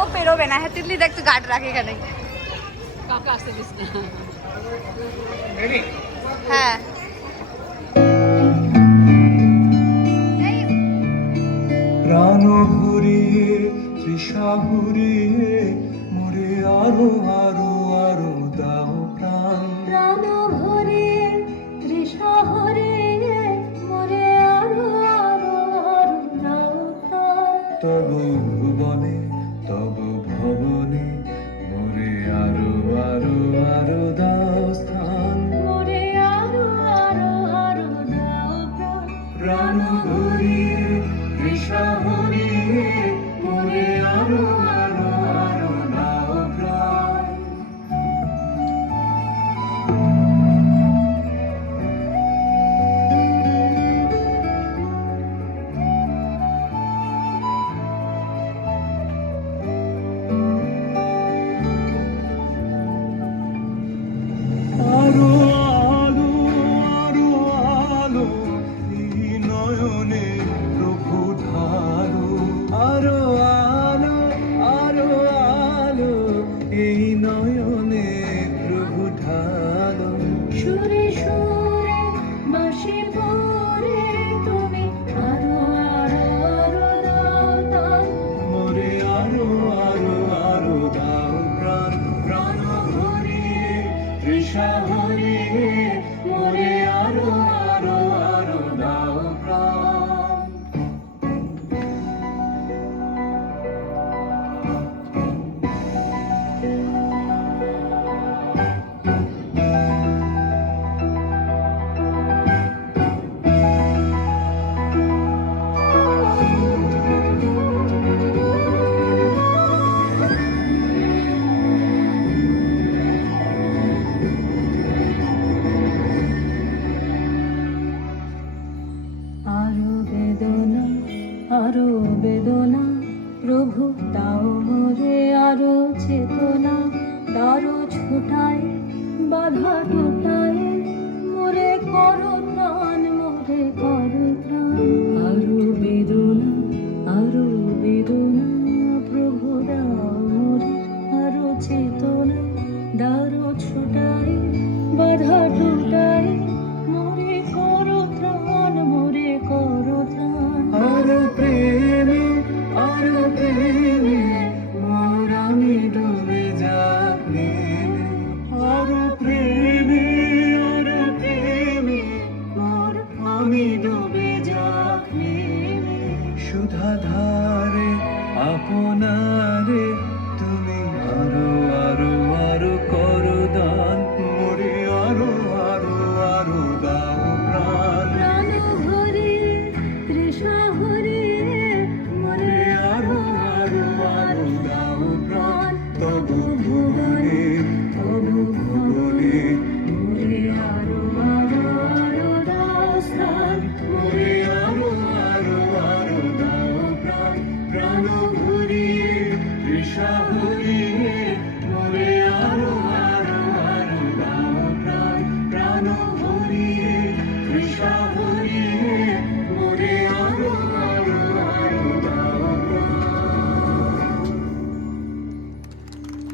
কেউ পেরোবে না। হ্যাঁ তিতলি দেখ, গার্ড রাখে এখানে। কাউকে আসতে দিস না। হ্যাঁ প্রাণ ভরিয়ে তৃষা ভরিয়ে মোরে আরো আরো আরো দাও প্রাণ। প্রাণ ভরিয়ে তৃষা ভরিয়ে মোরে আরো আরো আরো দাও প্রাণ। তবু ভুবনে তবু ভবনে মোরে আরো আরো আরো দাও স্থান। মোরে আরো আরো আরো দাও প্রাণ। প্রাণ ভরিয়ে তৃষা ভরিয়ে মোরে আরো আরো আরো দাও প্রাণ। আরো আলো আরো আলো এই নয়নে প্রভু ঢালো। আরো আলো আরো আলো এই নয়নে প্রভু ঢালো। সুরে সুরে বাঁশি পরে তুমি আরো আরো আরো দাও দাও। মোরে আরো আরো আরো দাও প্রাণ। প্রাণ ভরিয়ে তৃষা ভরিয়ে মোরে আরো আরো আরো দাও প্রাণ। আরো বেদনা আরো বেদনা প্রভু দাও মোরে আরো চেতনা। দারো ছোটায় বাধা টোটায় মোরে করো প্রাণ মোরে করো